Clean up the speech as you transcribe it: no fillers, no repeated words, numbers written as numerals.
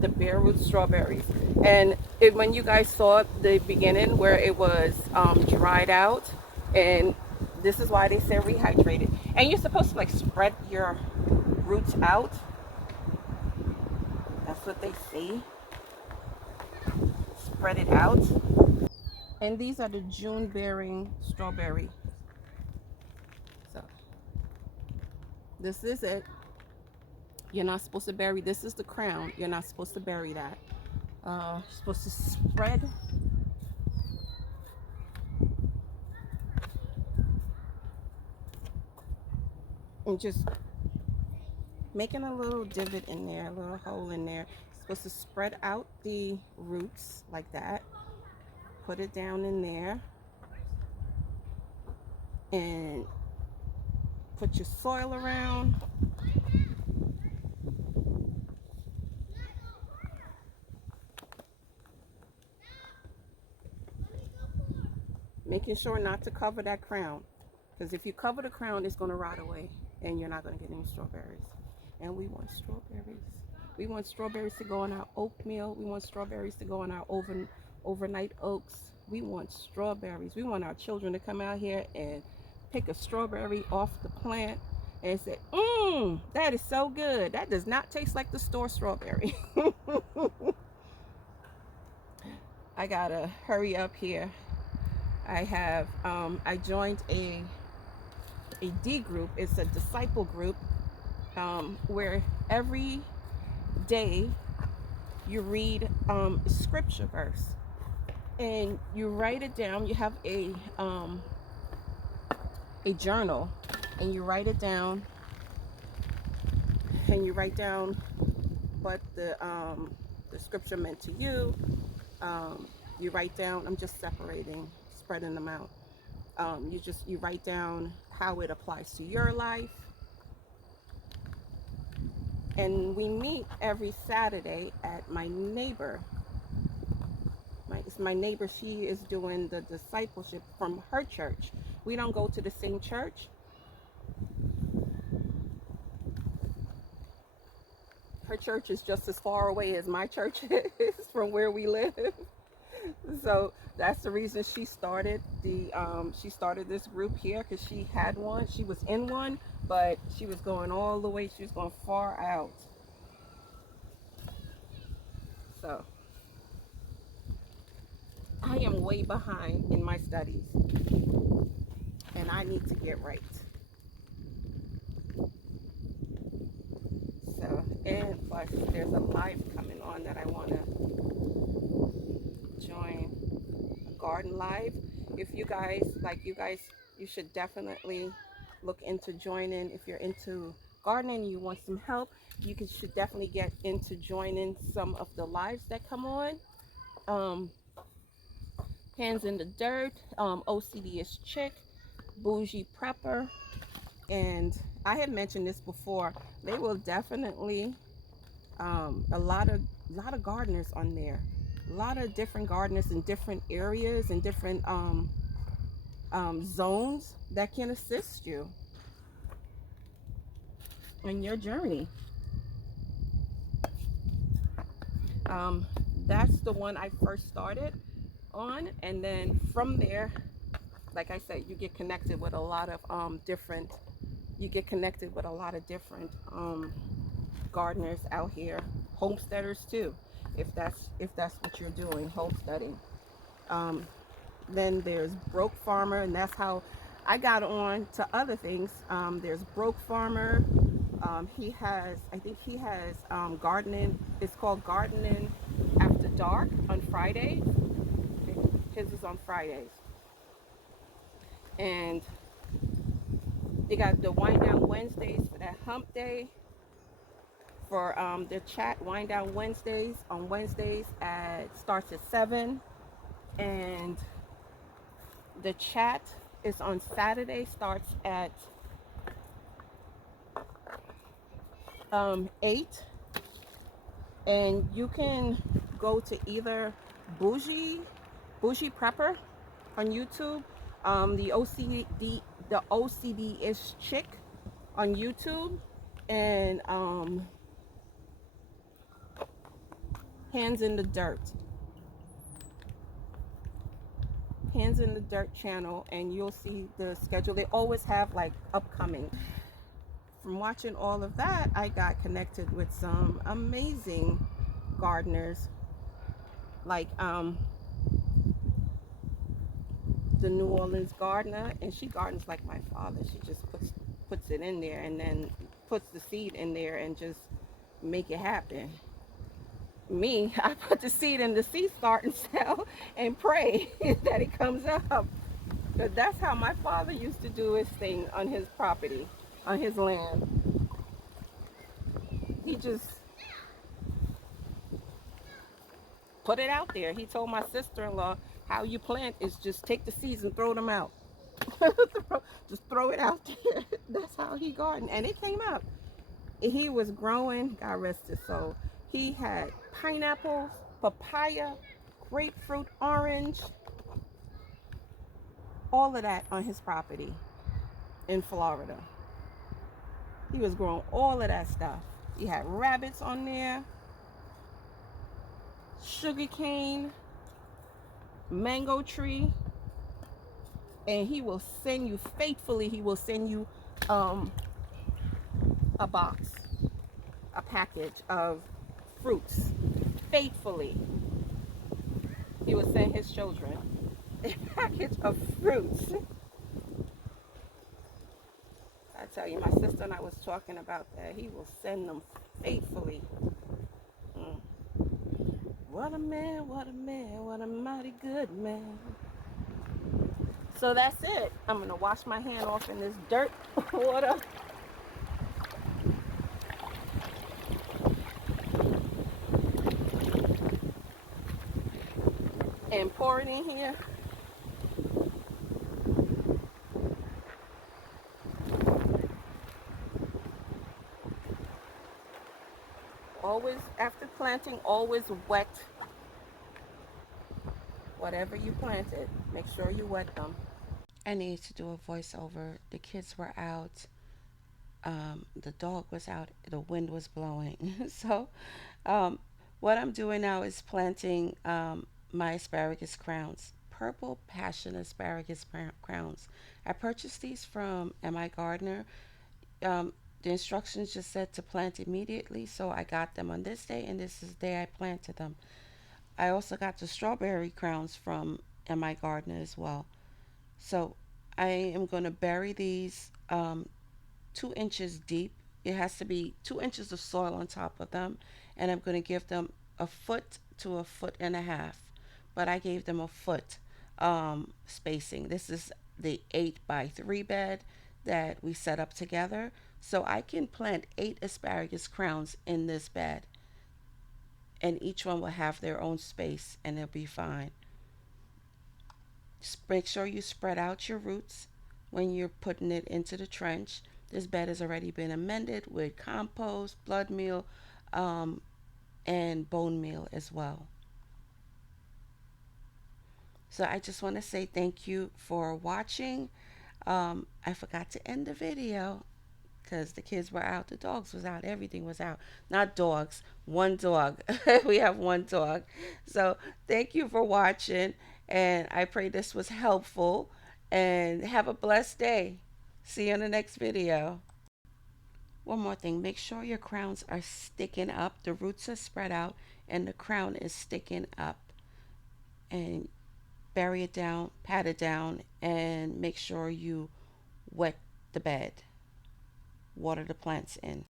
the bare root strawberries. And when you guys saw the beginning where it was dried out, and this is why they say rehydrated. And you're supposed to like spread your roots out. That's what they say. Spread it out. And these are the June bearing strawberry. So this is it. You're not supposed to bury. This is the crown. You're not supposed to bury that. You're supposed to spread. And just making a little divot in there, a little hole in there. Supposed to spread out the roots like that. Put it down in there. And put your soil around. Making sure not to cover that crown. Because if you cover the crown, it's going to rot away. And you're not going to get any strawberries. And we want strawberries. We want strawberries to go in our oatmeal. We want strawberries to go in our overnight oats. We want strawberries. We want our children to come out here and pick a strawberry off the plant and say, that is so good. That does not taste like the store strawberry. I gotta hurry up here. I joined a D group. It's a disciple group where every day you read a scripture verse and you write it down. You have a journal and you write it down, and you write down what the scripture meant to you. You write down, I'm just spreading them out. You write down how it applies to your life. And we meet every Saturday at my neighbor. It's my neighbor. She is doing the discipleship from her church. We don't go to the same church. Her church is just as far away as my church is from where we live. So that's the reason she started this group here, because she had one. She was in one, but she was going all the way. She was going far out. So I am way behind in my studies, and I need to get right. So, and plus there's a live coming on that I want to join, a garden live. If you guys, you should definitely look into joining. If you're into gardening and you want some help, should definitely get into joining some of the lives that come on. Hands in the Dirt, OCD-ish Chick, Bougie Prepper, and I had mentioned this before. They will definitely a lot of gardeners on there, a lot of different gardeners in different areas and different zones that can assist you in your journey. That's the one I first started on, and then from there, like I said, you get connected with a lot of different gardeners out here, homesteaders too, if that's what you're doing, homesteading. Then there's Broke Farmer, and that's how I got on to other things. There's Broke Farmer. I think he has gardening. It's called Gardening After Dark on Fridays. His is on Fridays. And they got the Wind Down Wednesdays for that hump day. For the chat, Wind Down Wednesdays on Wednesdays starts at 7. And the chat is on Saturday, starts at 8. And you can go to either Bougie Prepper on YouTube, the OCD-ish Chick on YouTube, and Hands in the Dirt. Hands in the Dirt channel, and you'll see the schedule. They always have like upcoming. From watching all of that, I got connected with some amazing gardeners, like the New Orleans gardener, and she gardens like my father. She just puts it in there and then puts the seed in there and just make it happen. Me, I put the seed in the seed starting cell and pray that it comes up. But that's how my father used to do his thing on his property, on his land. He just put it out there. He told my sister-in-law, how you plant is just take the seeds and throw them out. Just throw it out there. That's how he gardened, and it came up. He was growing, God rest his soul. He had pineapples, papaya, grapefruit, orange, all of that on his property in Florida. He was growing all of that stuff. He had rabbits on there, sugar cane, mango tree, and he will send you faithfully. He will send you a box, a package of fruits faithfully. He will send his children a package of fruits. I tell you, my sister and I was talking about that. He will send them faithfully. What a man, what a man, what a mighty good man. So that's it. I'm going to wash my hand off in this dirt water. And pour it in here. Always, after planting, always wet whatever you planted. Make sure you wet them. I need to do a voiceover. The kids were out. The dog was out. The wind was blowing. So um, what I'm doing now is planting my asparagus crowns. Purple Passion asparagus crowns. I purchased these from Mi Gardener. The instructions just said to plant immediately, so I got them on this day, and this is the day I planted them. I also got the strawberry crowns from Mi Gardener as well. So I am going to bury these 2 inches deep. It has to be 2 inches of soil on top of them, and I'm going to give them a foot to a foot and a half. But I gave them a foot spacing. This is the 8x3 bed that we set up together. So I can plant 8 asparagus crowns in this bed, and each one will have their own space, and it'll be fine. Just make sure you spread out your roots when you're putting it into the trench. This bed has already been amended with compost, blood meal, and bone meal as well. So I just want to say thank you for watching. I forgot to end the video because the kids were out, the dogs was out, everything was out. Not dogs, one dog. We have one dog. So thank you for watching, and I pray this was helpful, and have a blessed day. See you in the next video. One more thing, make sure your crowns are sticking up, the roots are spread out, and the crown is sticking up. And bury it down, pat it down, and make sure you wet the bed. Water the plants in.